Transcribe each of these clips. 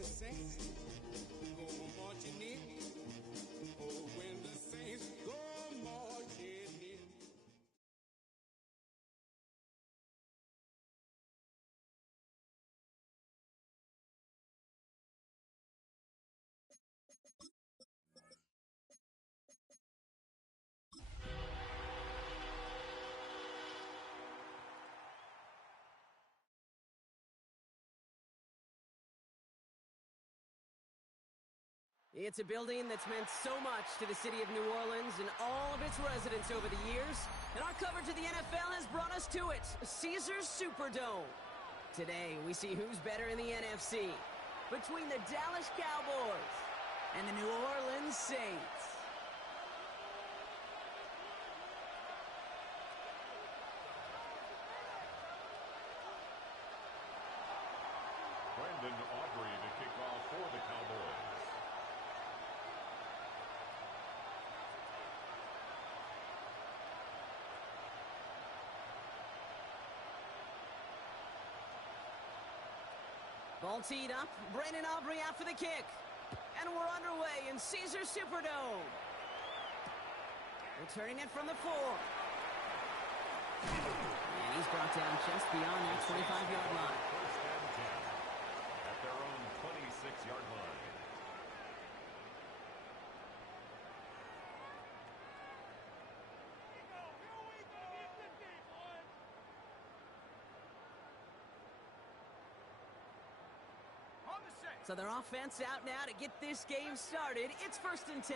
the Saints go marching in. Oh, when the Saints go marching in. It's a building that's meant so much to the city of New Orleans and all of its residents over the years. And our coverage of the NFL has brought us to it, Caesars Superdome. Today, we see who's better in the NFC between the Dallas Cowboys and the New Orleans Saints. Brandon Aubrey to kick off for the Cowboys. Ball teed up, Brandon Aubrey out for the kick. And we're underway in Caesars Superdome. Returning it from the 4. And he's brought down just beyond that 25-yard line. First and 10 at their own 26-yard line. So their offense out now to get this game started. It's 1st and 10.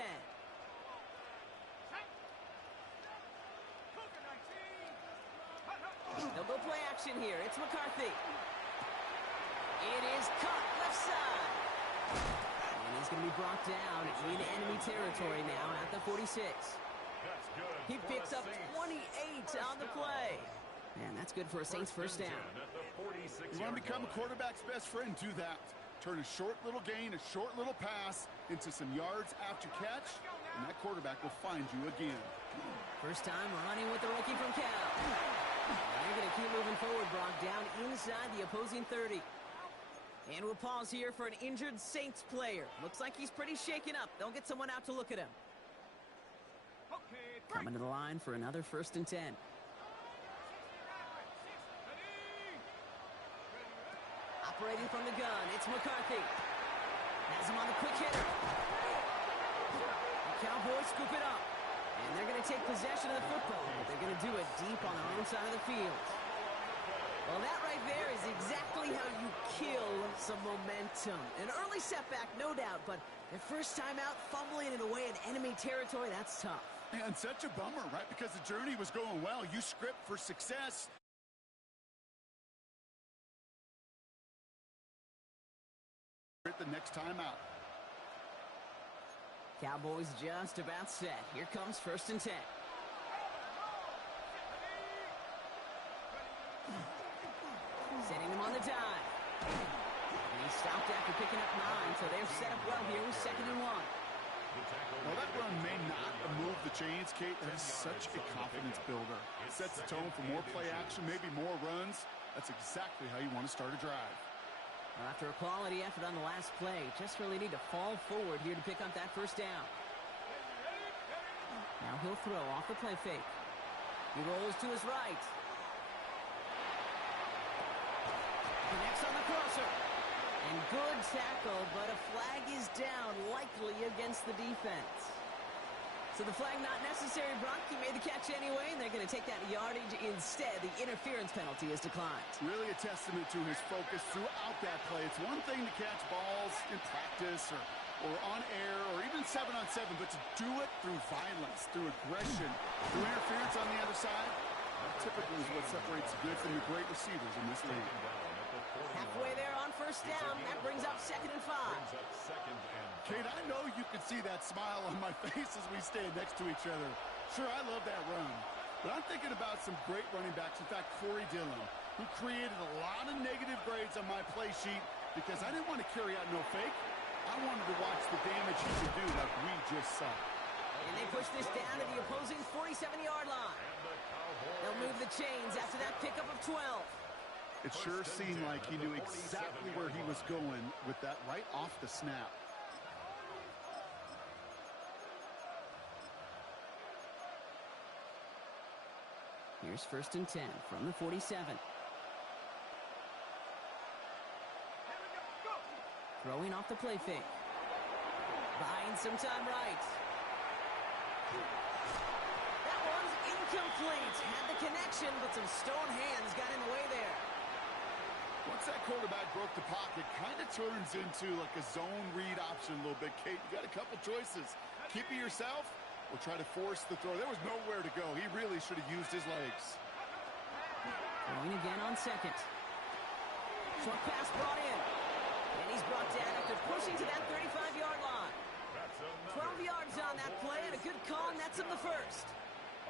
They'll go play action here. It's McCarthy. It is caught left side. And he's going to be brought down in enemy territory now at the 46. That's good. He picks up 28 on the play. Man, that's good for a Saints first down. You want to become a quarterback's best friend, do that. Turn a short little gain, a short little pass into some yards after catch, and that quarterback will find you again. First time running with the rookie from Cal. They're going to keep moving forward, Brock, down inside the opposing 30. And we'll pause here for an injured Saints player. Looks like he's pretty shaken up. They'll get someone out to look at him. Coming to the line for another 1st and 10. Operating from the gun, it's McCarthy. Has him on the quick hitter. The Cowboys scoop it up. And they're going to take possession of the football, but they're going to do it deep on their own side of the field. Well, that right there is exactly how you kill some momentum. An early setback, no doubt, but their first time out, fumbling it away in enemy territory, that's tough. And such a bummer, right? Because the journey was going well. You script for success. At the next time out. Cowboys just about set. Here comes 1st and 10. Setting him on the dive. And he stopped after picking up 9, so they're set up well here with 2nd and 1. Well, that run may not move the chains, Kate. That is such a confidence builder. It sets the tone for more play action, maybe more runs. That's exactly how you want to start a drive. Well, after a quality effort on the last play, just really need to fall forward here to pick up that first down. Now he'll throw off the play fake. He rolls to his right. Connects on the crosser. And good tackle, but a flag is down, likely against the defense. So the flag not necessary, Brock. He made the catch anyway, and they're going to take that yardage instead. The interference penalty is declined. Really a testament to his focus throughout that play. It's one thing to catch balls in practice or on air or even 7-on-7, but to do it through violence, through aggression, through interference on the other side, that typically is what separates the good from the great receivers in this league. Halfway there on first down. That brings up 2nd and 5. Kate, I know you can see that smile on my face as we stand next to each other. Sure, I love that run. But I'm thinking about some great running backs. In fact, Corey Dillon, who created a lot of negative grades on my play sheet because I didn't want to carry out no fake. I wanted to watch the damage he could do like we just saw. And they push this down to the opposing 47-yard line. They'll move the chains after that pickup of 12. It sure seemed like he knew exactly where he was going with that right off the snap. Here's 1st and 10 from the 47. Throwing off the play fake. Buying some time right. That one's incomplete. Had the connection, but some stone hands got in the way there. Once that quarterback broke the pocket, kind of turns into like a zone read option a little bit. Kate, you got a couple choices. Keep it yourself or try to force the throw. There was nowhere to go. He really should have used his legs. Throwing again on 2nd. Short pass brought in. And he's brought down after pushing to that 35-yard line. 12 yards on that play and a good call nets him the first.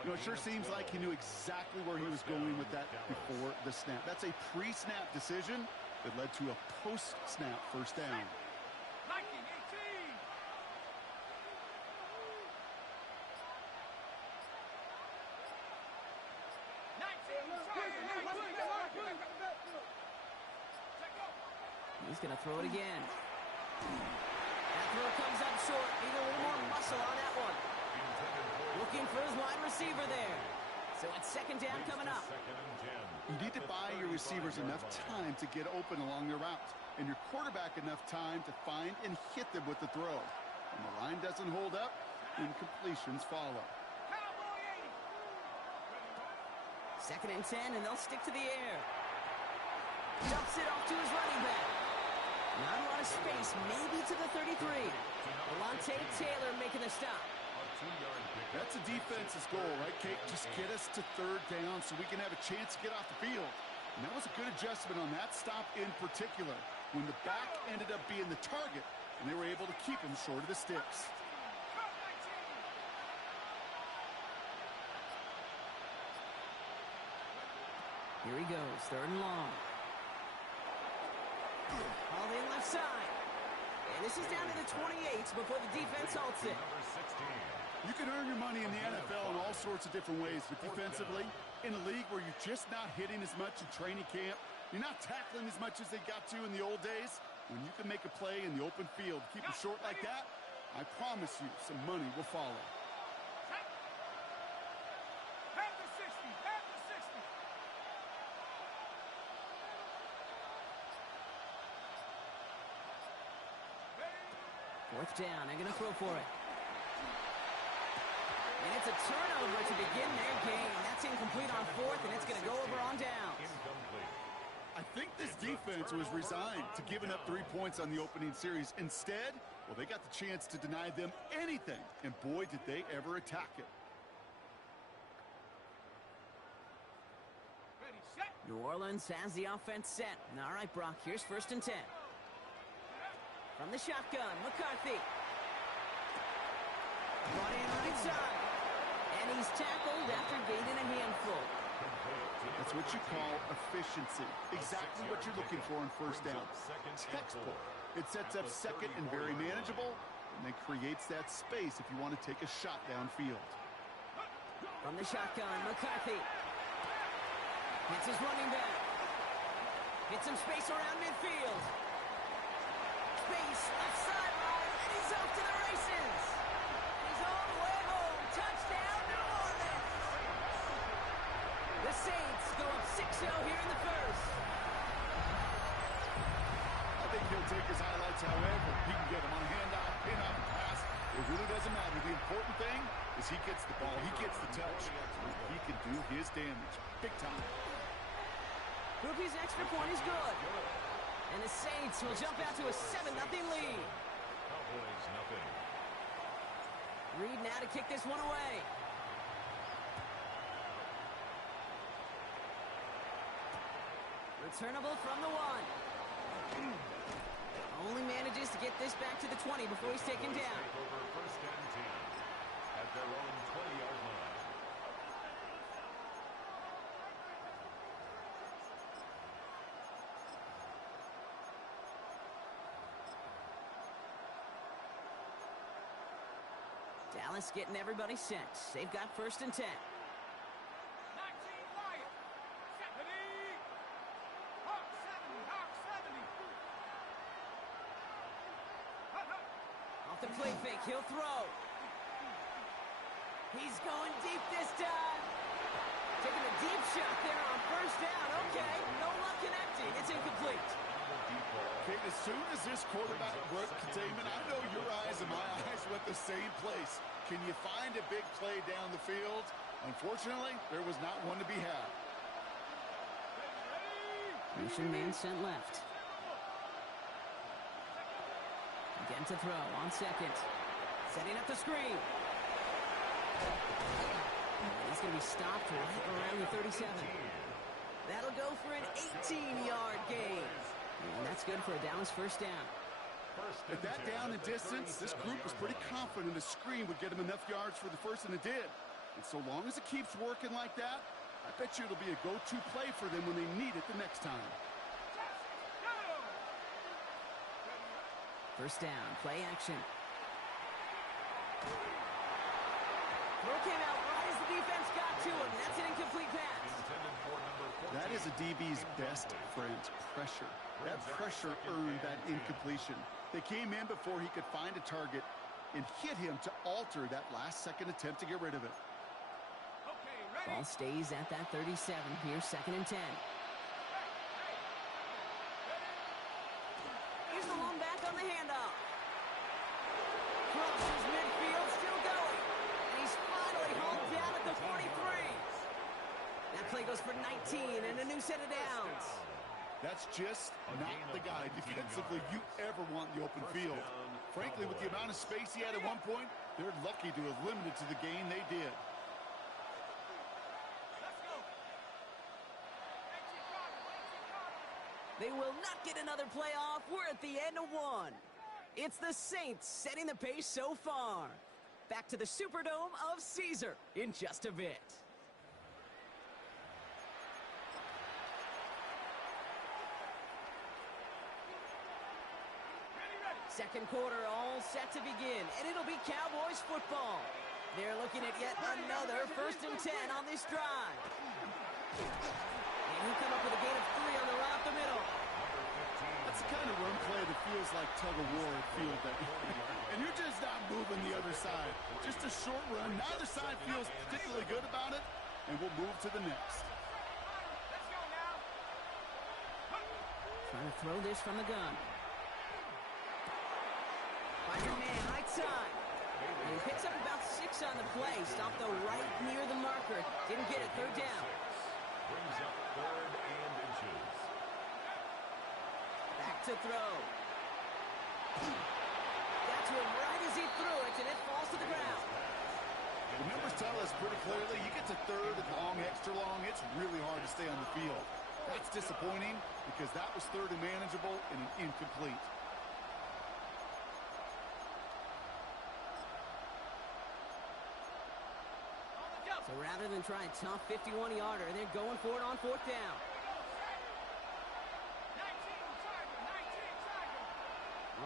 You know, it sure seems like he knew exactly where he was going with that before the snap. That's a pre-snap decision that led to a post-snap first down. He's going to throw it again. That throw comes up short. Need a little more muscle on that one. Looking for his wide receiver there. So it's 2nd down coming up. You need to buy your receivers enough time to get open along their route, and your quarterback enough time to find and hit them with the throw. When the line doesn't hold up, incompletions follow. 2nd and 10, and they'll stick to the air. Dumps it off to his running back. Not a lot of space, maybe to the 33. Alontae Taylor making the stop. That's a defense's goal, right, Kate? Just get us to 3rd down so we can have a chance to get off the field. And that was a good adjustment on that stop in particular, when the back ended up being the target, and they were able to keep him short of the sticks. Here he goes, 3rd and long. Hauled in left side. And this is down to the 28 before the defense halts it. You can earn your money in the NFL in all sorts of different ways, but defensively, in a league where you're just not hitting as much in training camp, you're not tackling as much as they got to in the old days, when you can make a play in the open field, keep it short like that, I promise you some money will follow. Fourth down, they're going to throw for it. And it's a turnover to begin their game. That's incomplete on 4th, and it's going to go over on downs. I think this defense was resigned to giving up 3 points on the opening series. Instead, well, they got the chance to deny them anything, and boy, did they ever attack it. New Orleans has the offense set. All right, Brock, here's 1st and 10. From the shotgun, McCarthy. Brought in right side. And he's tackled after gaining a handful. That's what you call efficiency. Exactly what you're looking for on 1st down. Textbook. It sets up 2nd and very manageable, and then creates that space if you want to take a shot downfield. From the shotgun, McCarthy. Hits his running back. Gets some space around midfield. Space, left sideline, and he's off to the races. He's all the way home. Touchdown, New Orleans. The Saints go up 6-0 here in the first. I think he'll take his highlights however he can get them on a handoff, pin-off, pass. It really doesn't matter. The important thing is he gets the ball, he gets the touch. He can do his damage. Big time. Groupie's extra point is good. And the Saints will jump out to a 7-0 lead. Cowboys nothing. Reed now to kick this one away. Returnable from the 1. Only manages to get this back to the 20 before he's taken down. Take over 1st and 10 at their own 20-yard line. Dallas getting everybody set. They've got 1st and 10. play fake. He'll throw. He's going deep this time. Taking a deep shot there on first down. Okay, no luck connecting. It's incomplete. Okay, as soon as this quarterback broke containment, I know your eyes and my eyes went the same place. Can you find a big play down the field? Unfortunately, there was not one to be had. Mission man sent left. Again to throw on second. Setting up the screen. He's going to be stopped right around the 37. That'll go for an 18-yard gain. And that's good for a Dallas first down. At that down and distance, this group was pretty confident the screen would get him enough yards for the first, and it did. And so long as it keeps working like that, I bet you it'll be a go-to play for them when they need it the next time. First down, play action. Throw came out right as the defense got to him. That's an incomplete pass. That is a DB's best friend, pressure. That pressure earned that incompletion. They came in before he could find a target and hit him to alter that last-second attempt to get rid of it. Ball stays at that 37 here, 2nd and 10. Here's the one back on the handoff. Crosses midfield, still going. And he's finally hauled down at the 43. That play goes for 19 and a new set of downs. That's just not the guy defensively you ever want in the open field. Frankly, with the amount of space he had at one point, they're lucky to have limited to the gain they did. They will not get another playoff. We're at the end of one. It's the Saints setting the pace so far. Back to the Superdome of Caesar in just a bit. Second quarter all set to begin, and it'll be Cowboys football. They're looking at yet another 1st and 10 on this drive. And he'll come up with a gain of 3 on the route the middle. That's the kind of run play that feels like tug-of-war at field day. And you're just not moving the other side. Just a short run. Neither side feels particularly good about it, and we'll move to the next. Trying to throw this from the gun. Finds a man right side. And he picks up about 6 on the play. Stopped though right near the marker. Didn't get it. 3rd down. Brings up 3rd and inches. Back to throw. Got to him right as he threw it, and it falls to the ground. The numbers tell us pretty clearly, you get to 3rd and long, extra long, it's really hard to stay on the field. That's disappointing because that was 3rd and manageable and an incomplete. So rather than try a tough 51-yarder, they're going for it on 4th down.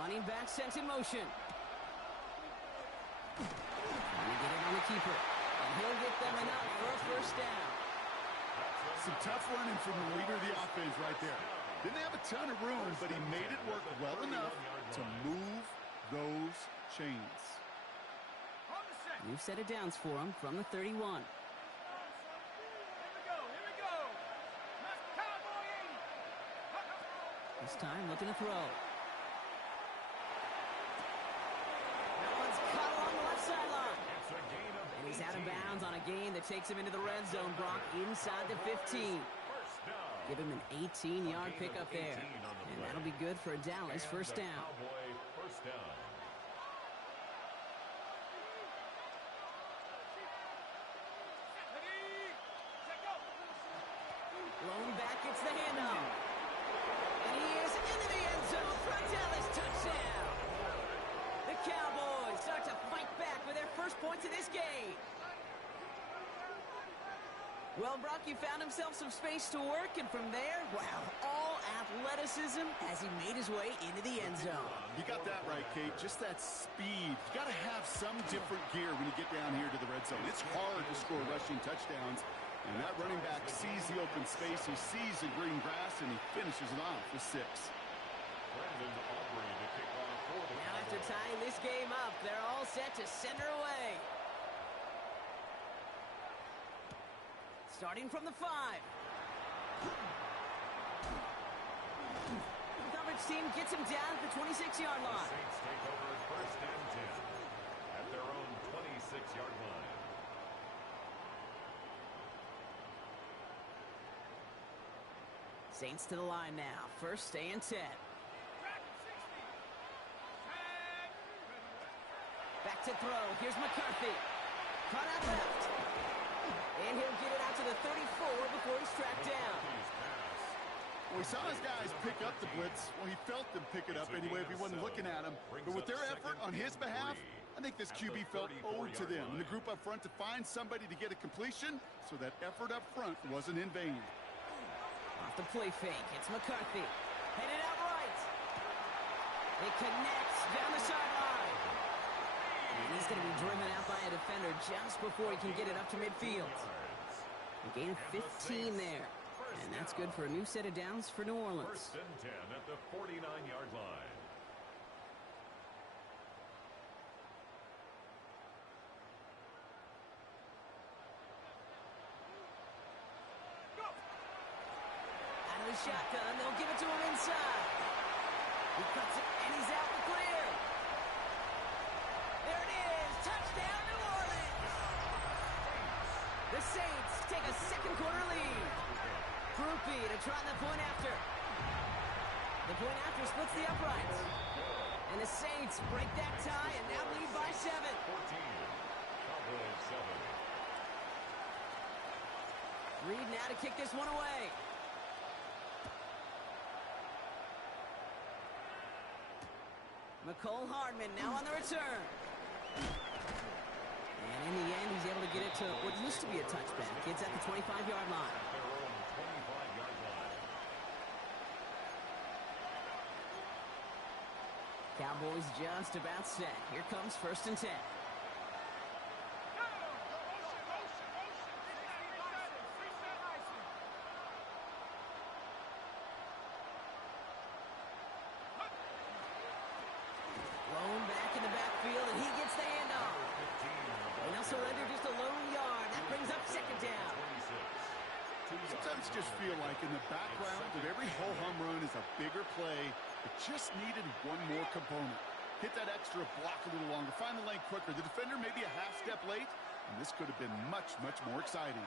Running back sent in motion. Trying to get it on the keeper. And he'll get them enough for a 1st down. Some tough running from the leader of the offense right there. Didn't have a ton of room, but he made it work well enough to move those chains. New set of downs for him from the 31. This time looking to throw. That one's caught along the left sideline. And he's out of bounds on a gain that takes him into the red zone, Brock, inside the 15. Give him an 18-yard pickup there. And that'll be good for a Dallas 1st down. First down. Blown back, it's the handoff. And he is into the end zone for a Dallas touchdown. The Cowboys start to fight back with their first points of this game. Well, Brock, he found himself some space to work, and from there, wow, all athleticism as he made his way into the end zone. You got that right, Kate. Just that speed. You got to have some different gear when you get down here to the red zone. It's hard to score rushing touchdowns. And that running back sees the open space, he sees the green grass, and he finishes it off with 6. Brandon Aubrey to kick off for the Now after Cowboys. tying this game up, they're all set to send her away. Starting from the 5. Coverage team gets him down at the 26-yard The line. Saints take over first and 10 at their own 26-yard line. Saints to the line now. First and 10. Back to throw. Here's McCarthy. Caught out left. And he'll get it out to the 34 before he's tracked down. McCarthy's pass. Well, he saw his guys pick up the blitz. Well, he felt them pick it up anyway if he wasn't looking at him. But with their effort on his behalf, I think this QB felt owed to them. And the group up front to find somebody to get a completion, so that effort up front wasn't in vain. Off the play fake. It's McCarthy. Headed out right. It connects down the sideline. And he's going to be driven out by a defender just before he can get it up to midfield. A gain of 15 there. And that's good for a new set of downs for New Orleans. First and 10 at the 49-yard line. Out of the shotgun, they'll give it to him inside. He cuts it, and he's out the clear. There it is, touchdown New Orleans. The Saints take a second quarter lead. Groupie to try the point after. The point after splits the uprights. And the Saints break that tie and now lead by 7. 14. Cowboys 7. Reed now to kick this one away. McCole Hardman now on the return. And in the end, he's able to get it to what used to be a touchback. It's at the 25-yard line. Their own 25-yard line. Cowboys just about set. Here comes first and 10. Lone back in the backfield, and he gets the handoff. 15. And they'll surrender just a lone yard. That brings up second down. 26. Sometimes you just feel like in the background of every ho-hum run is a bigger play. It just needed one more component. Hit that extra block a little longer. Find the lane quicker. The defender may be a half step late, and this could have been much, much more exciting.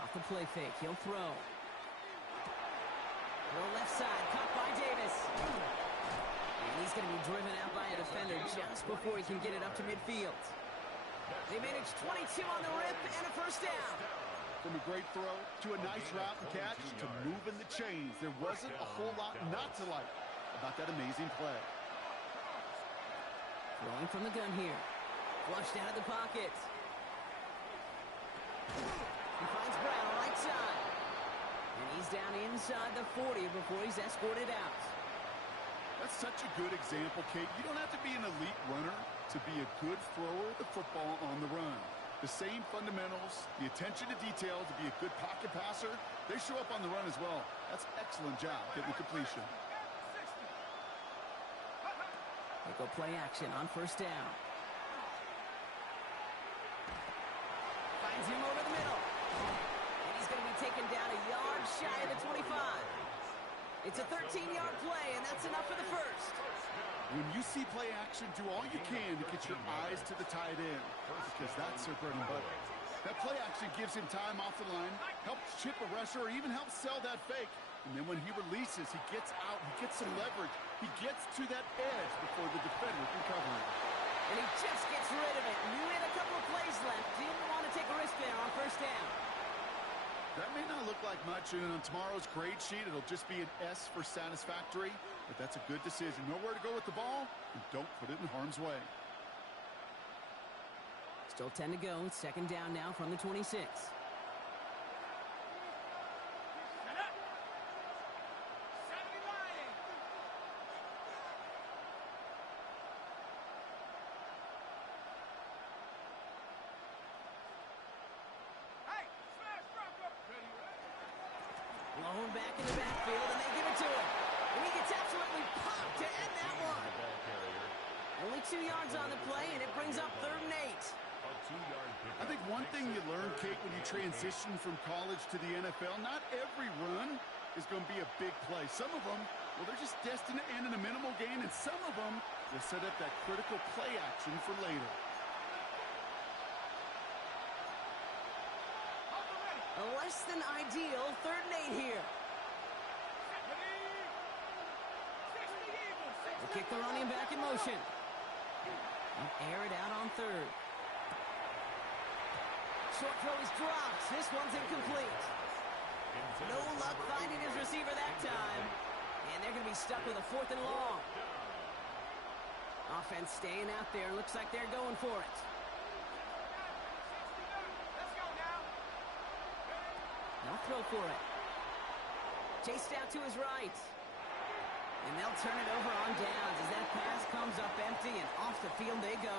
Off the play fake, he'll throw. Throw left side, caught by Davis. And he's going to be driven out by a defender just before he can get it up to midfield. They managed 22 on the rip and a first down. From a great throw to a nice route and catch to moving the chains, there wasn't a whole lot not to like about that amazing play. Throwing from the gun here. Flushed out of the pocket. He finds Brown right side. And he's down inside the 40 before he's escorted out. That's such a good example, Kate. You don't have to be an elite runner to be a good thrower of the football on the run. The same fundamentals, the attention to detail to be a good pocket passer, they show up on the run as well. That's an excellent job getting the completion. They go play action on first down. Finds him over the middle. And he's going to be taken down a yard shy of the 25. It's a 13-yard play, and that's enough for the first. When you see play action, do all you can to get your eyes to the tight end, because that's their bread and butter. That play action gives him time off the line, helps chip a rusher, or even helps sell that fake. And then when he releases, he gets out, he gets some leverage. He gets to that edge before the defender can cover him. And he just gets rid of it. Knew he had a couple of plays left. Didn't want to take a risk there on first down. That may not look like much, and on tomorrow's grade sheet, it'll just be an S for satisfactory, but that's a good decision. Know where to go with the ball, and don't put it in harm's way. Still 10 to go. It's second down now from the 26. Lone back in the backfield, and they give it to him. And he gets absolutely popped to end that one. Only 2 yards on the play, and it brings up 3rd and 8. I think one thing you learn, Kate, when you transition from college to the NFL, not every run is going to be a big play. Some of them, well, they're just destined to end in a minimal gain, and some of them will set up that critical play action for later. A less than ideal 3rd and 8 here. They kick the running back in motion. And air it out on 3rd. Short throw is dropped. This one's incomplete. No luck finding his receiver that time. And they're going to be stuck with a 4th and long. Offense staying out there. Looks like they're going for it. They'll throw for it. Chased out to his right. And they'll turn it over on downs as that pass comes up empty, and off the field they go.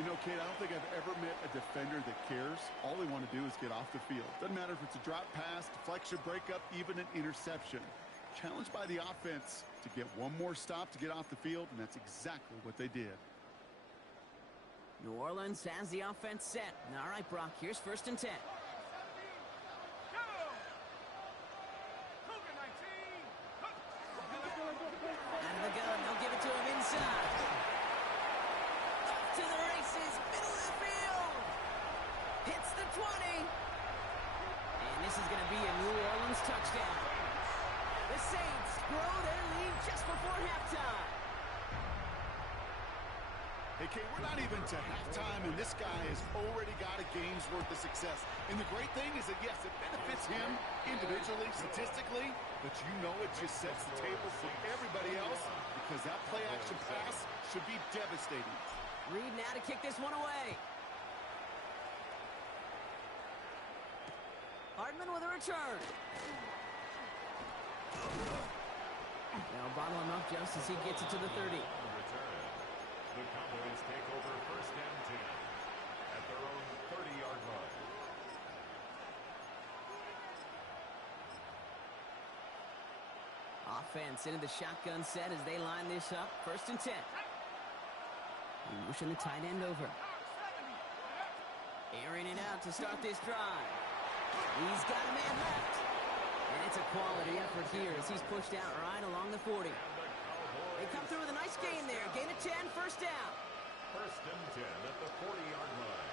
You know, Kate, I don't think I've ever met a defender that cares. All they want to do is get off the field. Doesn't matter if it's a drop pass, deflection, breakup, even an interception. Challenged by the offense to get one more stop to get off the field, and that's exactly what they did. New Orleans has the offense set. All right, Brock, here's 1st and 10. Out of the gun, they'll give it to him inside. Off to the races, middle of the field. Hits the 20. And this is going to be a New Orleans touchdown. The Saints grow their lead just before halftime. Hey, Kate, we're not even to halftime, and this guy has already got a game's worth of success. And the great thing is that, yes, it benefits him individually, statistically, but you know it just sets the table for everybody else because that play-action pass should be devastating. Reed now to kick this one away. Hardman with a return. They'll bottle him up just as he gets it to the 30. The Cowboys take over 1st and 10 at their own 30-yard line. Offense into the shotgun set as they line this up. 1st and 10. They motion the tight end over. Airing it out to start this drive. He's got a man left. And it's a quality effort here as he's pushed out right along the 40. They come through with a nice gain there. Gain of 10, 1st down. 1st and 10 at the 40-yard line.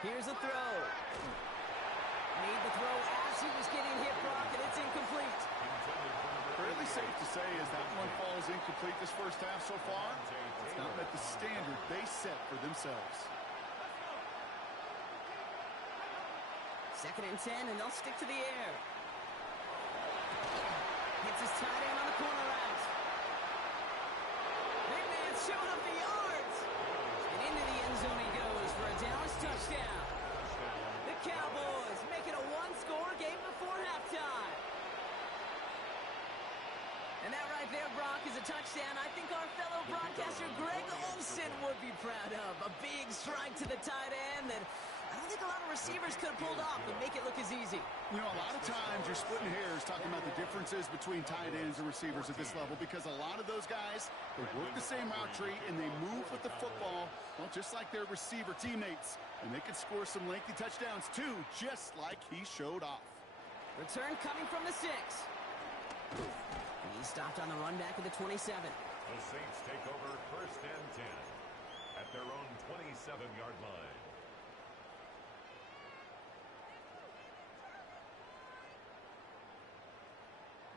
Here's a throw. Made the throw as he was getting hit, Brock, and it's incomplete. Fairly safe to say as that one falls incomplete this first half so far, it's not met the standard they set for themselves. 2nd and 10, and they'll stick to the air. Hits his tight end on the corner route. Big man's showing up the yards. And into the end zone he goes for a Dallas touchdown. The Cowboys make it a one-score game before halftime. And that right there, Brock, is a touchdown I think our fellow broadcaster Greg Olsen would be proud of. A big strike to the tight end that I don't think a lot of receivers could have pulled off and make it look as easy. You know, a lot of times you're splitting hairs talking about the differences between tight ends and receivers at this level because a lot of those guys, they work the same route tree and they move with the football, well, just like their receiver teammates. And they can score some lengthy touchdowns too, just like he showed off. Return coming from the 6. He stopped on the run back of the 27. The Saints take over 1st and 10 at their own 27-yard line.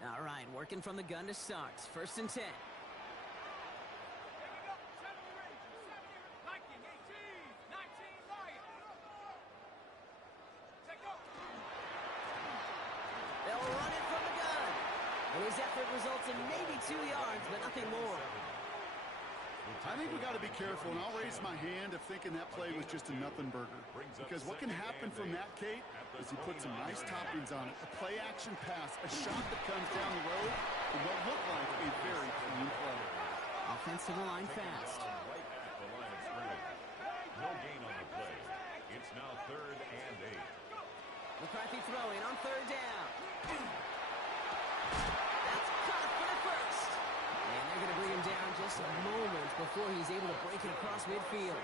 All right, working from the gun to start. 1st and 10. They'll run it from the gun. And his effort results in maybe 2 yards, but nothing more. I think we got to be careful, and I'll raise my hand of thinking that play was just a nothing burger. Because what can happen from that, Kate, is he puts some nice toppings on it. A play-action pass, a shot that comes down the road, and what looked like a very clean play. Offensive line fast. Right at the line of scrimmage. No gain on the play. It's now 3rd and 8. McCarthy throwing on third down. That's caught for the first. And they're going to bring him down just a moment before he's able to break it across midfield.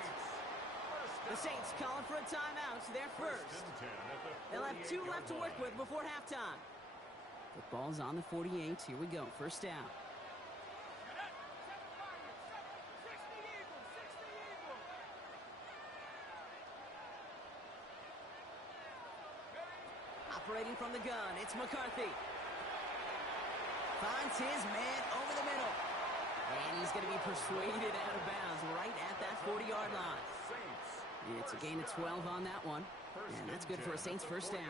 The Saints calling for a timeout. They're first. They'll have 2 left to work with before halftime. The ball's on the 48. Here we go. First down. Operating from the gun, it's McCarthy. Finds his man over the middle. And he's going to be persuaded out of bounds right at that 40-yard line. It's a gain of 12 on that one. And that's good for a Saints first down.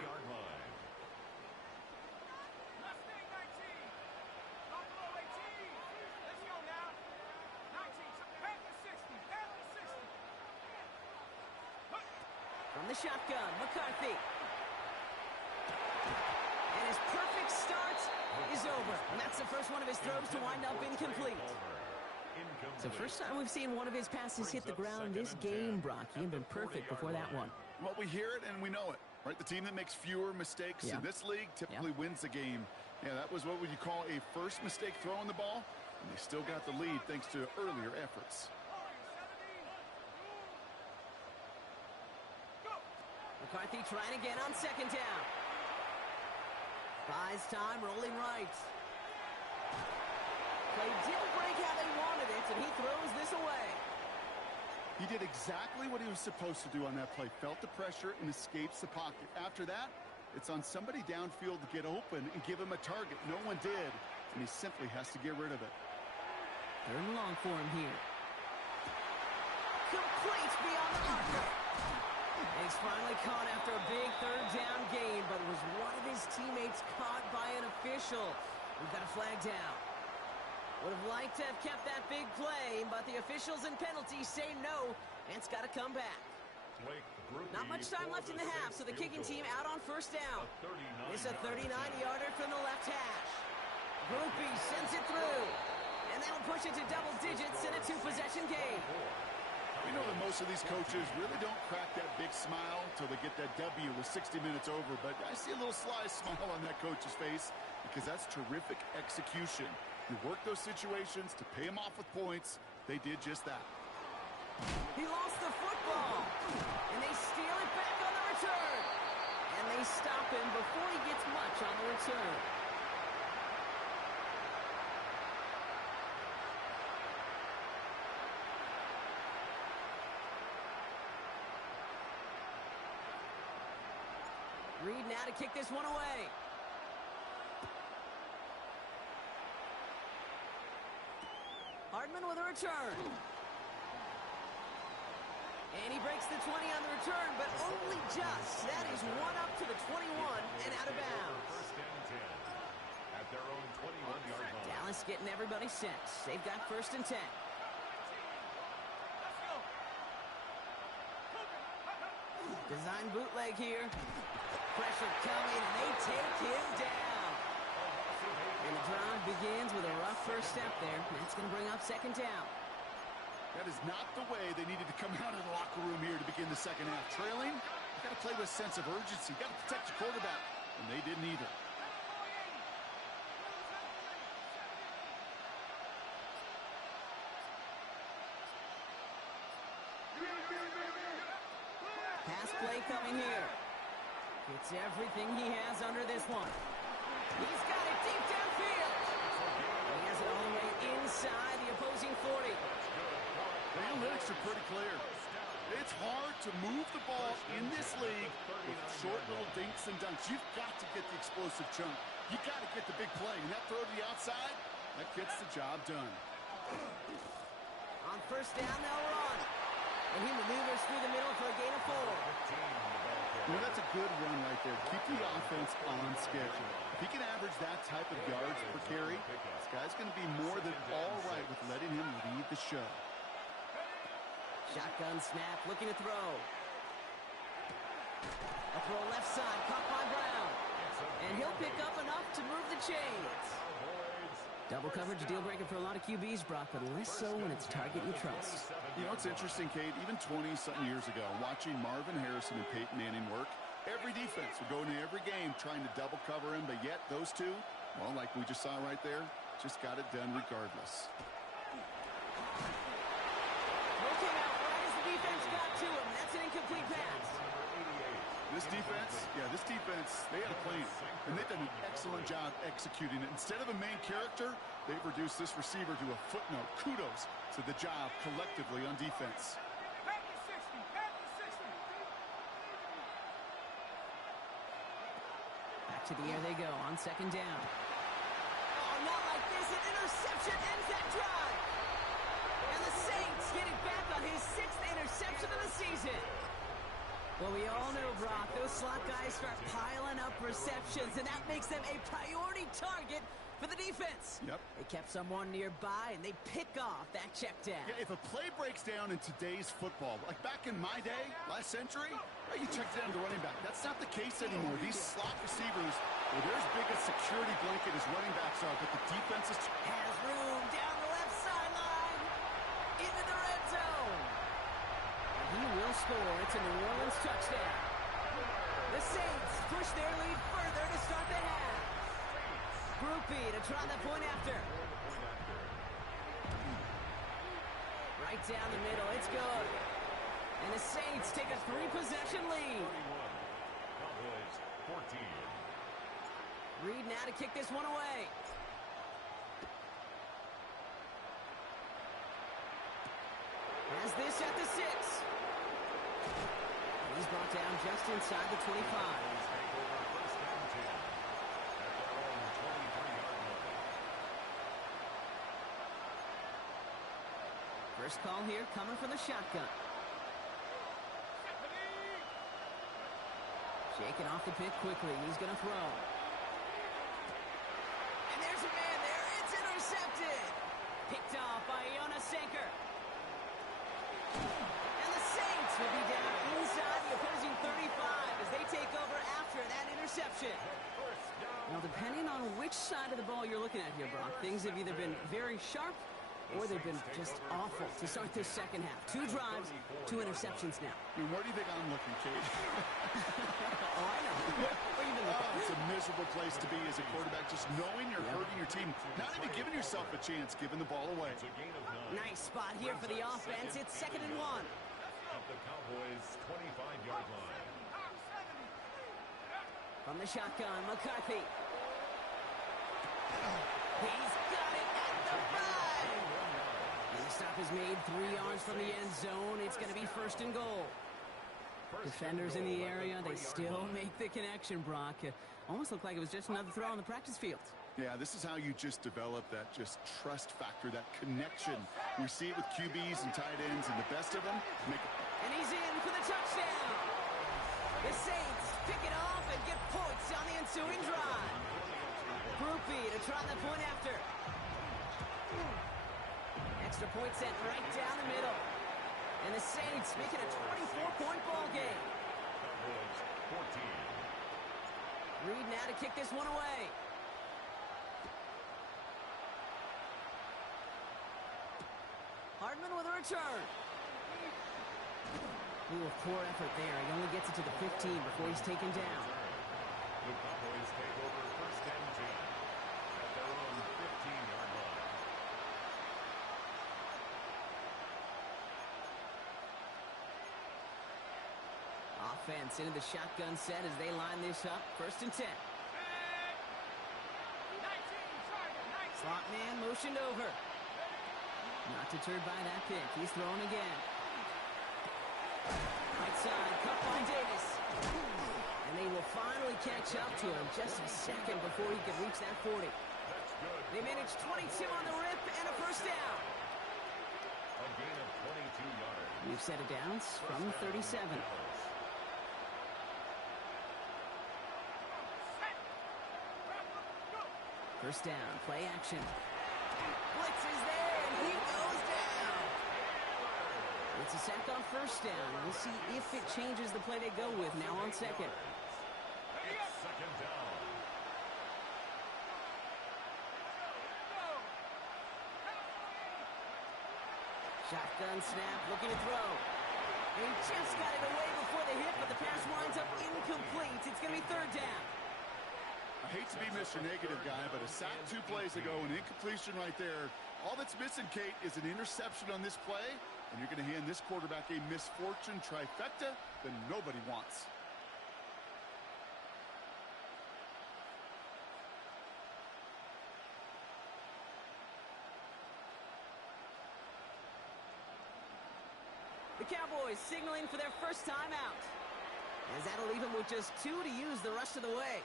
From the shotgun, McCarthy. And his perfect start is over. And that's the first one of his throws to wind up incomplete. It's the first time we've seen one of his passes hit the ground this game, Brock. He had been perfect before that one. Well, we hear it and we know it, right? The team that makes fewer mistakes in this league typically wins the game. Yeah, that was what would you call a first mistake throwing the ball, and they still got the lead thanks to earlier efforts. McCarthy trying again on second down. Buys time, rolling right. Play didn't break how they wanted it, and he throws this away. He did exactly what he was supposed to do on that play. Felt the pressure and escapes the pocket. After that, it's on somebody downfield to get open and give him a target. No one did, and he simply has to get rid of it. Third and long for him here. Complete beyond the marker. And he's finally caught after a big third down gain, but it was one of his teammates caught by an official. We've got a flag down. Would have liked to have kept that big play, but the officials and penalties say no, and it's got to come back. Not much time left in the half, so the kicking team out on first down. It's a 39-yarder from the left hash. Grupe sends it through, and that'll push it to double digits in a 2-possession game. We know that most of these coaches really don't crack that big smile until they get that W with 60 minutes over, but I see a little sly smile on that coach's face because that's terrific execution. You work those situations to pay him off with points. They did just that. He lost the football, and they steal it back on the return. And they stop him before he gets much on the return. Reed now to kick this one away. Hardman with a return. And he breaks the 20 on the return, but only just. That is one up to the 21 and out of bounds. First and 10 at their own 21-yard line. Dallas getting everybody set. They've got first and 10. Design bootleg here. Pressure coming, and they take him down. And the drive begins with a rough first step there. That's going to bring up second down. That is not the way they needed to come out of the locker room here to begin the second half. Trailing, you got to play with a sense of urgency. You got to protect your quarterback, and they didn't either. Pass play coming here. Gets everything he has under this one. He's got it deep downfield. He has it all the way inside the opposing 40. The analytics are pretty clear. It's hard to move the ball in this league with short little dinks and dunks. You've got to get the explosive chunk. You've got to get the big play. And that throw to the outside, that gets the job done. On first down, they'll run. And he maneuvers through the middle for a gain of 4. You know, that's a good run right there. Keep the offense on schedule. If he can average that type of yards per carry, this guy's going to be more than all right with letting him lead the show. Shotgun snap, looking to throw. A throw left side, caught by Brown. And he'll pick up enough to move the chains. Double coverage, deal breaker for a lot of QBs, Brock, but less so when it's a target you trust. You know, it's interesting, Kate, even 20-something years ago, watching Marvin Harrison and Peyton Manning work, Every defense will go into every game trying to double cover him, but yet those two, well, like we just saw right there, just got it done regardless. Looking out right as the defense got to him. That's an incomplete pass. This defense, they had a plan, and they've done an excellent job executing it. Instead of a main character, they've reduced this receiver to a footnote. Kudos to the job collectively on defense. Back to the air they go on second down. Oh, not like this. An interception ends that drive. And the Saints get it back on his 6th interception of the season. Well, we all know, Brock, those slot guys start piling up receptions, and that makes them a priority target for the defense. Yep. They kept someone nearby, and they pick off that check down. Yeah, if a play breaks down in today's football, like back in my day, last century, you check down to running back. That's not the case anymore. These slot receivers, well, they're as big a security blanket as running backs are, but the defense is... Has room down the left sideline, into the red zone. He will score. It's a New Orleans touchdown. The Saints push their lead further to start the half. Groupie to try the point after. Right down the middle. It's good. And the Saints take a 3-possession lead. 31. Cowboys 14. Reed now to kick this one away. Has this at the 6. He's brought down just inside the 25. Take over first and 10 at their own 23-yard line. First call here coming from the shotgun. Shaking off the pick quickly. He's going to throw. And there's a man there. It's intercepted. Picked off by Jonas Sanker. And the Saints will be down inside the opposing 35 as they take over after that interception. Now, depending on which side of the ball you're looking at here, Brock, things have either been very sharp or they've been just awful to start this second half. 2 drives, 2 interceptions now. I mean, where do you think I'm looking, Kate? Oh, I know. Where you been looking? It's a miserable place to be as a quarterback, just knowing you're hurting your team, not even giving yourself a chance, giving the ball away. It's a gain of 9. Nice spot here for the offense. It's 2nd and 1. At the Cowboys' 25-yard line. From the shotgun, McCarthy. He's got it at the 5. And the stop is made 3 yards from the end zone. It's going to be 1st and goal. Defenders in the area, they still make the connection, Brock. Almost looked like it was just another throw on the practice field. Yeah, this is how you just develop that just trust factor, that connection. We see it with QBs and tight ends, and the best of them make it. And he's in for the touchdown. The Saints pick it off and get points on the ensuing drive. Groupie to try the point after. Extra point sent right down the middle. And the Saints make it a 24-point ball game. Cowboys 14. Reed now to kick this one away. Hardman with a return. Ooh, poor effort there. He only gets it to the 15 before he's taken down. The Cowboys take over first and 10 at their own 15-yard line. Offense into the shotgun set as they line this up. 1st and 10. Slot man motioned over. Not deterred by that pick. He's throwing again. Right side, cut by Davis. And they will finally catch up to him just a second before he can reach that 40. That's good. They manage 22 on the rip and a 1st down. A gain of 22 yards. We've set it down from 37. First down, play action. Blitz is there, and he goes down. It's a sack on 1st down. We'll see if it changes the play they go with now on 2nd. It's 2nd down. Shotgun snap, looking to throw. And he just got it away before the hit, but the pass winds up incomplete. hate to be Mr. Negative guy, but a sack 2 plays ago, an incompletion right there. All that's missing, Kate, is an interception on this play, and you're going to hand this quarterback a misfortune trifecta that nobody wants. The Cowboys signaling for their first time out, as that'll leave them with just 2 to use the rest of the way.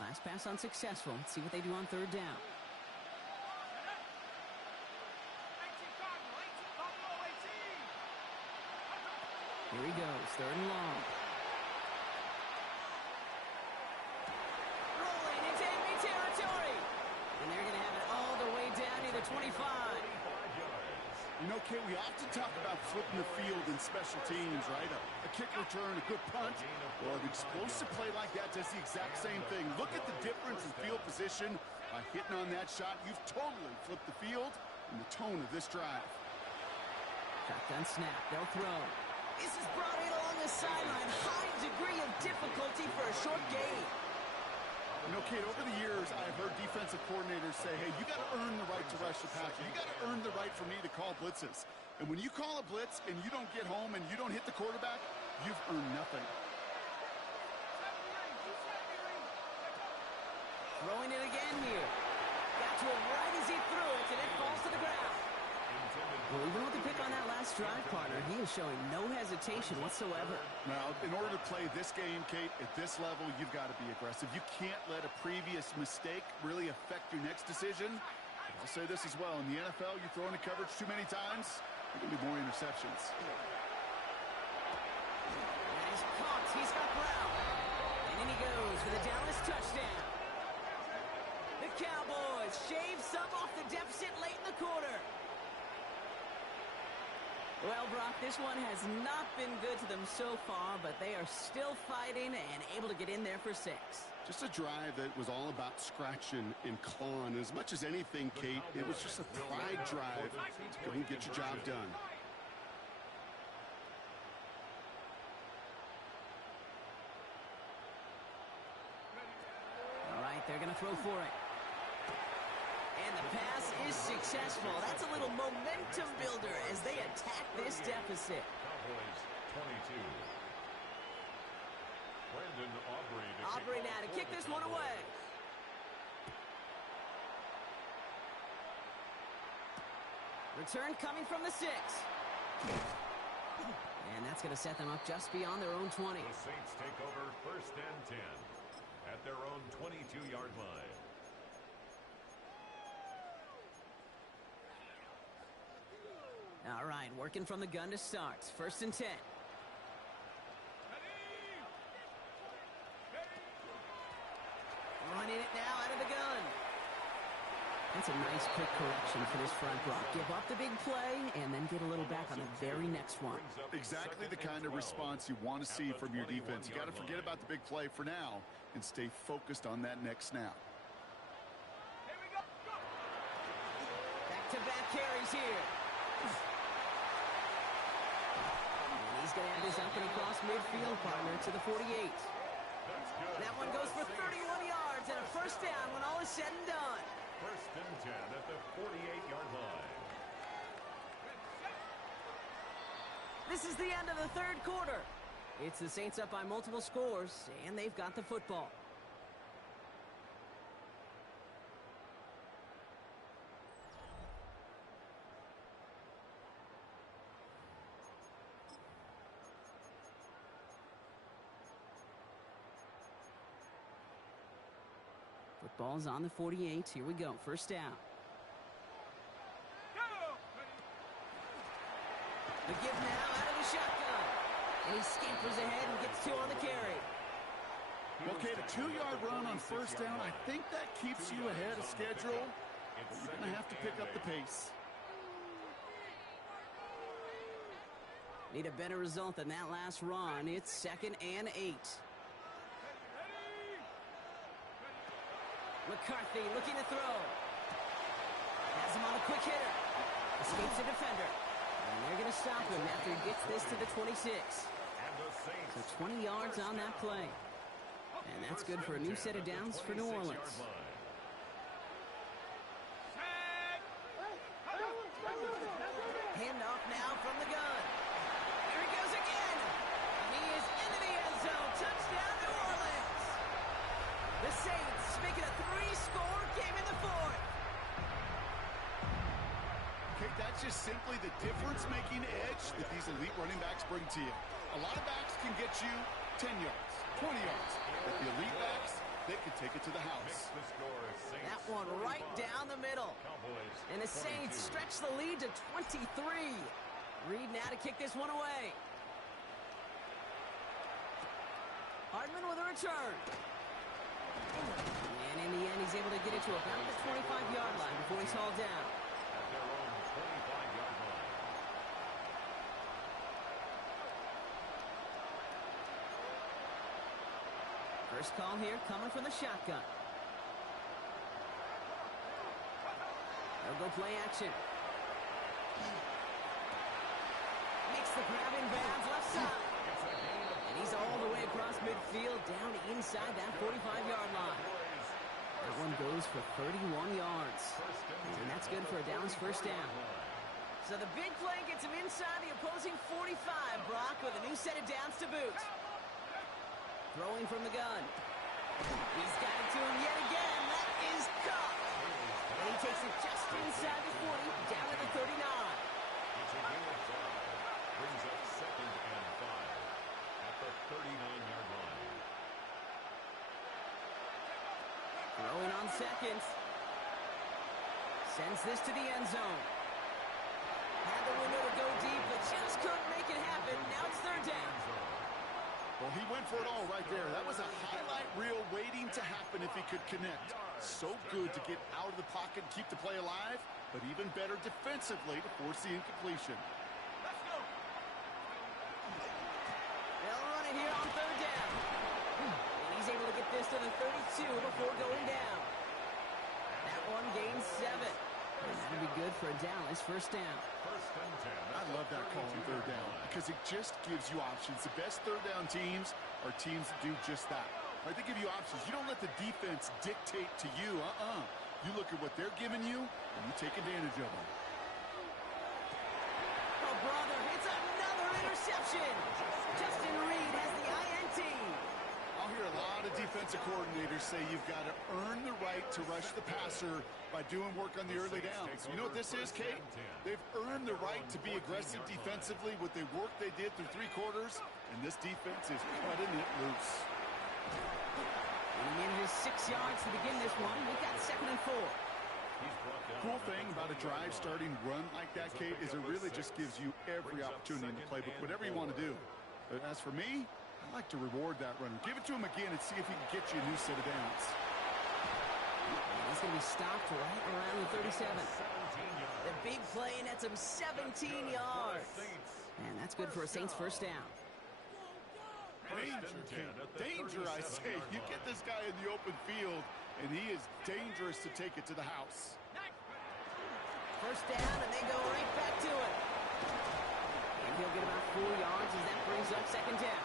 Last pass unsuccessful. Let's see what they do on third down. Here he goes, third and long. Rolling into enemy territory. And they're going to have it all the way down to the 25. You know, Kate, we often talk about flipping the field in special teams, right? A kick return, a good punt. Well, an explosive play like that does the exact same thing. Look at the difference in field position by hitting on that shot. You've totally flipped the field and the tone of this drive. Shotgun snap, they'll throw. This is brought in along the sideline. High degree of difficulty for a short gain. You know, Kate, over the years, I've heard defensive coordinators say, hey, you got to earn the right to rush the passer. You got to earn the right for me to call blitzes. And when you call a blitz and you don't get home and you don't hit the quarterback, you've earned nothing. Throwing it again here. Got to it right as he threw it, and it falls to the ground. Well, even with the pick on that last drive, partner, he is showing no hesitation whatsoever. Now, in order to play this game, Kate, at this level, you've got to be aggressive. You can't let a previous mistake really affect your next decision. I'll say this as well. In the NFL, you throw into coverage too many times, there are going to be more interceptions. And he's caught. He's got Brown. And in he goes for the Dallas touchdown. The Cowboys shave some off the deficit late in the quarter. Well, Brock, this one has not been good to them so far, but they are still fighting and able to get in there for 6. Just a drive that was all about scratching and clawing. As much as anything, Kate, it was just a pride drive to go and get your job done. All right, they're going to throw for it. And the pass is successful. That's a little momentum builder as they attack this deficit. Cowboys 22. Brandon Aubrey Aubrey now to kick this one away. Return coming from the 6. And that's going to set them up just beyond their own 20. The Saints take over first and 10 at their own 22-yard line. All right, working from the gun to start. First and 10. Running it now out of the gun. That's a nice quick correction for this front block. Give up the big play and then get a little back on the very next one. Exactly the kind of response you want to see from your defense. You got to forget about the big play for now and stay focused on that next snap. Back-to-back carries here. And he's going to have this up and across midfield, partner, to the 48. That one goes for 31 yards and a first down when all is said and done. First and 10 at the 48-yard line. This is the end of the third quarter. It's the Saints up by multiple scores, and they've got the football. Football's on the 48. Here we go. First down. The give now out of the shotgun. And he scampers ahead and gets 2 on the carry. Okay, the 2-yard run on first down, I think that keeps you ahead of schedule. But you're going to have to pick up the pace. Need a better result than that last run. It's 2nd and 8. McCarthy looking to throw. Has him on a quick hitter. Escapes the defender. And they're going to stop him after he gets this to the 26. So 20 yards on that play. And that's good for a new set of downs for New Orleans. Handoff now from the gun. Here he goes again. And he is into the end zone. Touchdown, New Orleans. The Saints make it a 3-score game in the fourth. Okay, that's just simply the difference-making edge that these elite running backs bring to you. A lot of backs can get you 10 yards, 20 yards. But the elite backs, they can take it to the house. That one right down the middle. And the Saints stretch the lead to 23. Reed now to kick this one away. Hardman with a return. And in the end, he's able to get it to about the 25-yard line before he's hauled down. At their own 25-yard line. First call here coming from the shotgun. They'll go play action. Makes the grab in bounds left side. And he's all the way across midfield down inside that 45-yard line. That one goes for 31 yards. And that's good for a Dallas first down. So the big play gets him inside the opposing 45, Brock, with a new set of downs to boot. Throwing from the gun. He's got it to him yet again. That is caught. And he takes it just inside the 40, down to the 39. It's a gain of 5. Brings up 2nd and 5 at the 39-yard line. Throwing on seconds. Sends this to the end zone. Had the window to go deep, but just couldn't make it happen. Now it's third down. Well, he went for it all right there. That was a highlight reel waiting to happen if he could connect. So good to get out of the pocket and keep the play alive, but even better defensively to force the incompletion. They'll run it here on third down. And he's able to get this to the 32 before going down. That one gains 7. This is going to be good for a Dallas first down. First and 10. I love that call on third down because it just gives you options. The best third down teams are teams that do just that. Right? They give you options. You don't let the defense dictate to you. You look at what they're giving you, and you take advantage of them. Oh, brother, it's another interception. Justin Reed has the INT. I'll hear a lot of defensive coordinators say you've got to earn the right to rush the passer by doing work on the early downs. You know what this is, Kate? They've earned the right to be aggressive defensively with the work they did through 3 quarters, and this defense is cutting it loose. And he needed his 6 yards to begin this one. We've got 2nd and 4. Cool thing about a drive starting run like that, Kate, is it really just gives you every opportunity in the playbook, whatever you want to do. But as for me, I like to reward that runner. Give it to him again and see if he can get you a new set of downs. And he's going to be stopped right around the 37. The big play nets him 17 yards. And that's good for a Saints first down. Danger, Kate. Danger, I say. You get this guy in the open field, and he is dangerous to take it to the house. First down, and they go right back to it. And he'll get about 4 yards as that brings up 2nd down.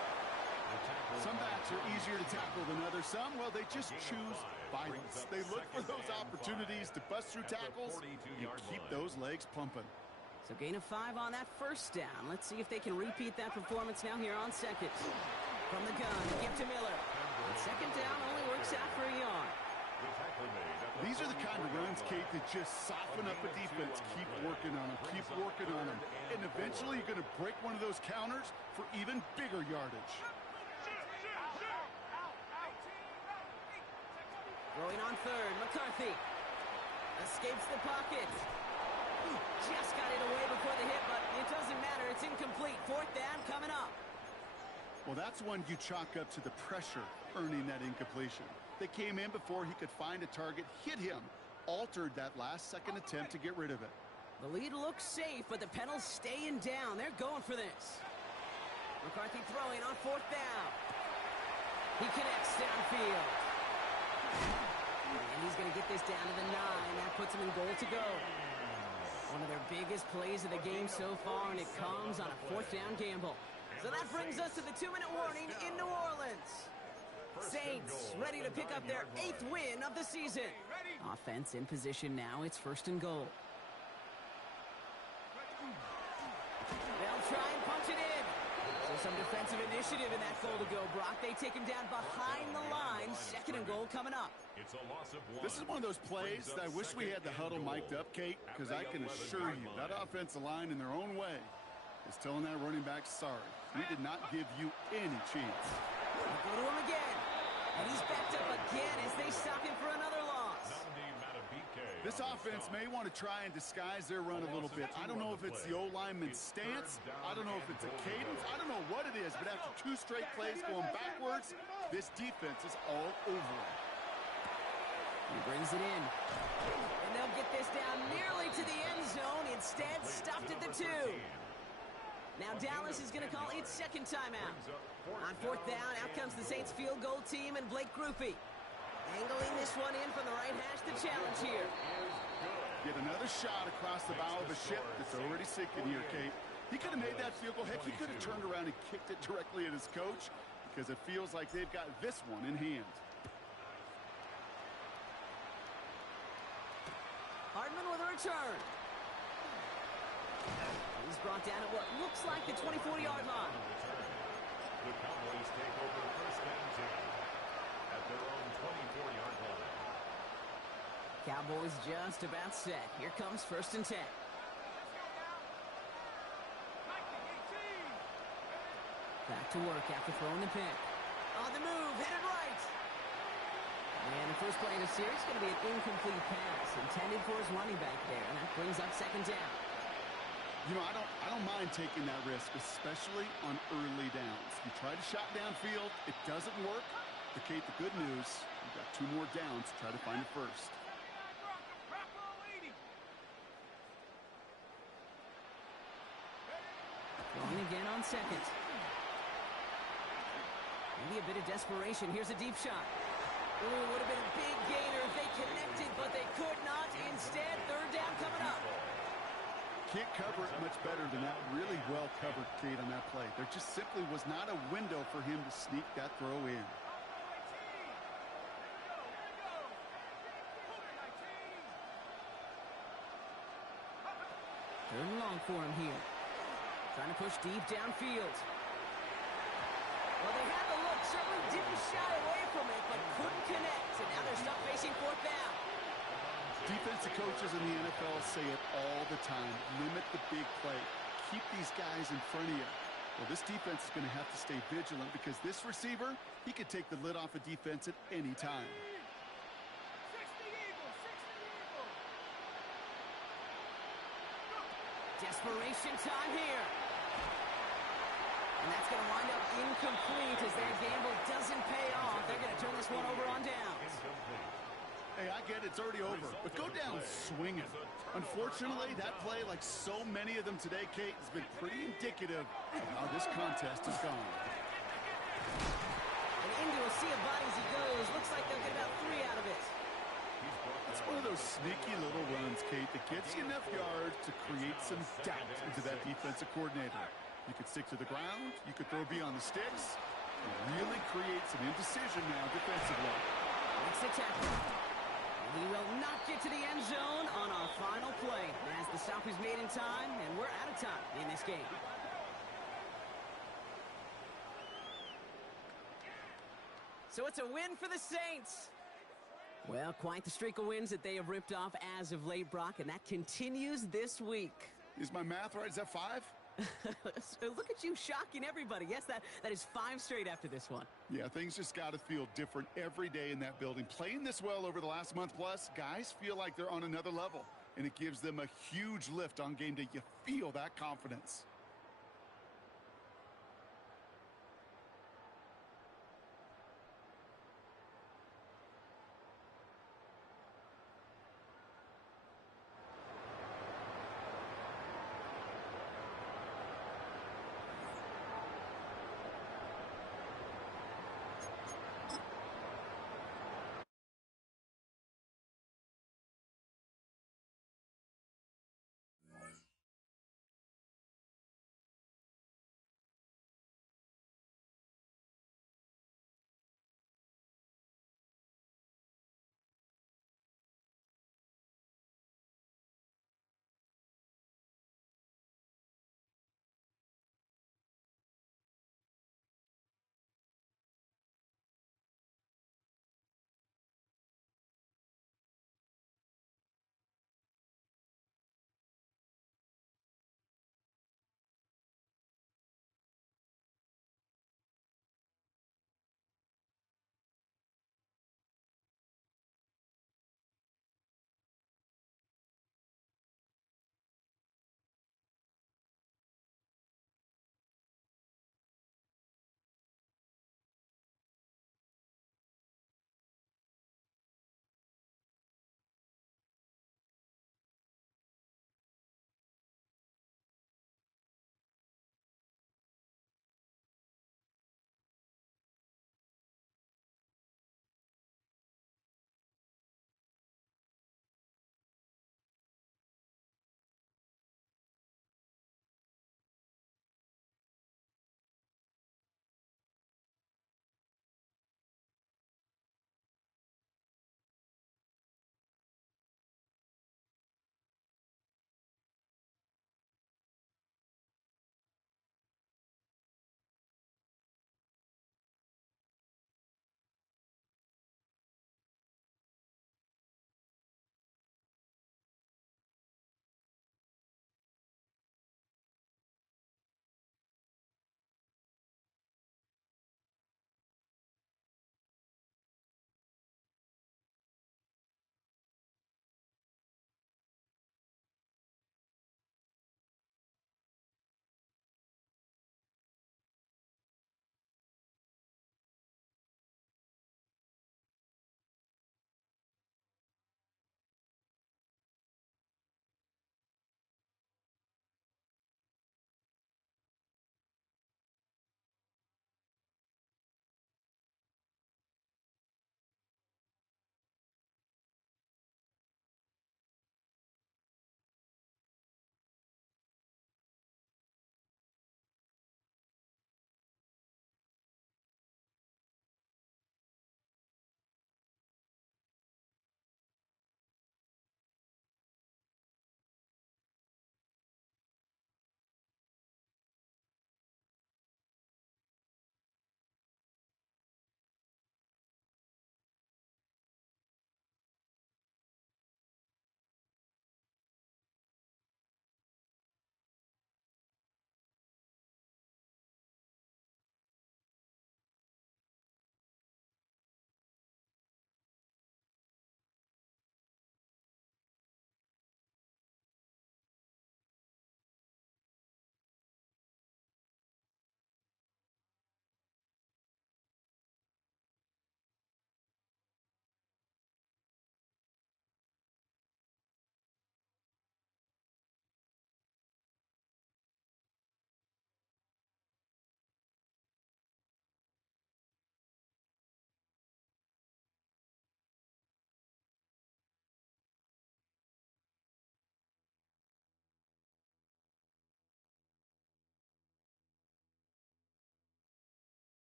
Some backs are easier to tackle than others. Some, well, they just choose violence. They look for those opportunities to bust through tackles and keep those legs pumping. So gain of 5 on that first down. Let's see if they can repeat that performance now here on second. From the gun, give to Miller. And 2nd down only works out for a yard. These are the kind of runs, Kate, that just soften up a defense. Keep working on them, keep working on them. And eventually you're going to break one of those counters for even bigger yardage. Throwing on third, McCarthy. Escapes the pocket. Just got it away before the hit, but it doesn't matter. It's incomplete. 4th down coming up. Well, that's one you chalk up to the pressure earning that incompletion. They came in before he could find a target, hit him, altered that last-second attempt to get rid of it. The lead looks safe, but the Penals staying down. They're going for this. McCarthy throwing on 4th down. He connects downfield. And he's going to get this down to the 9. That puts him in goal to go. One of their biggest plays of the game so far, and it comes on a 4th down gamble. So that brings us to the 2-minute warning in New Orleans. Saints ready to pick up their 8th win of the season. Offense in position now. It's 1st and goal. They'll try and punch it in. So some defensive initiative in that goal to go, Brock. They take him down behind the line. 2nd and goal coming up. It's a loss of 1. This is one of those plays that I wish we had the huddle mic'd up, Kate, because I can assure you that offensive line in their own way is telling that running back, sorry, we did not give you any chance. They'll go to him again. And he's backed up again as they stop him for another loss. This offense may want to try and disguise their run a little bit. I don't know if it's the O-lineman's stance. I don't know if it's a cadence. I don't know what it is, but after 2 straight plays going backwards, this defense is all over it. He brings it in. And they'll get this down nearly to the end zone. Instead, stopped at the 2. Now Dallas is going to call its 2nd timeout. On 4th down, out comes the Saints field goal team and Blake Grupe. Angling this one in from the right hash to challenge here. Get another shot across the bow of a ship that's already sinking here, Kate. He could have made that field goal. Heck, he could have turned around and kicked it directly at his coach because it feels like they've got this one in hand. Hardman with a return. He's brought down at what looks like the 24-yard line. The Cowboys take over 1st and 10 at their own 24-yard line. Cowboys just about set. Here comes 1st and 10. Back to work after throwing the pick. On the move, headed right. And the first play of the series is going to be an incomplete pass intended for his running back there, and that brings up 2nd down. You know, I don't mind taking that risk, especially on early downs. You try to shot downfield, it doesn't work. But Kate, the good news, you've got 2 more downs to try to find it first. Going again on 2nd. Maybe a bit of desperation. Here's a deep shot. Ooh, would have been a big gainer if they connected, but they could not. Instead, 3rd down coming up. Can't cover it much better than that. Really well covered, Kate, on that play. There just simply was not a window for him to sneak that throw in. 3rd and long for him here. Trying to push deep downfield. Well, they had the look. Certainly didn't shy away from it, but couldn't connect. And now they're stuck facing 4th down. Defensive coaches in the NFL say it all the time. Limit the big play. Keep these guys in front of you. Well, this defense is going to have to stay vigilant because this receiver, he could take the lid off a defense at any time. Desperation time here. And that's going to wind up incomplete as their gamble doesn't pay off. They're going to turn this one over on downs. Hey, I get it, it's already over, but go down swinging. Unfortunately, that play, like so many of them today, Kate, has been pretty indicative of how this contest has gone. And into a sea of bodies he goes. Looks like they'll get about 3 out of it. It's one of those sneaky little runs, Kate, that gets you enough yards to create some doubt into that defensive coordinator. You could stick to the ground, you could throw beyond the sticks, and really create some indecision now defensively. Makes the tackle. He will not get to the end zone on our final play as the stop is made in time, and we're out of time in this game. So it's a win for the Saints. Well, quite the streak of wins that they have ripped off as of late, Brock, and that continues this week. Is my math right? Is that 5? Look at you shocking everybody. Yes, that is 5 straight after this one. Yeah, things just got to feel different every day in that building. Playing this well over the last month plus, guys feel like they're on another level, and it gives them a huge lift on game day. You feel that confidence.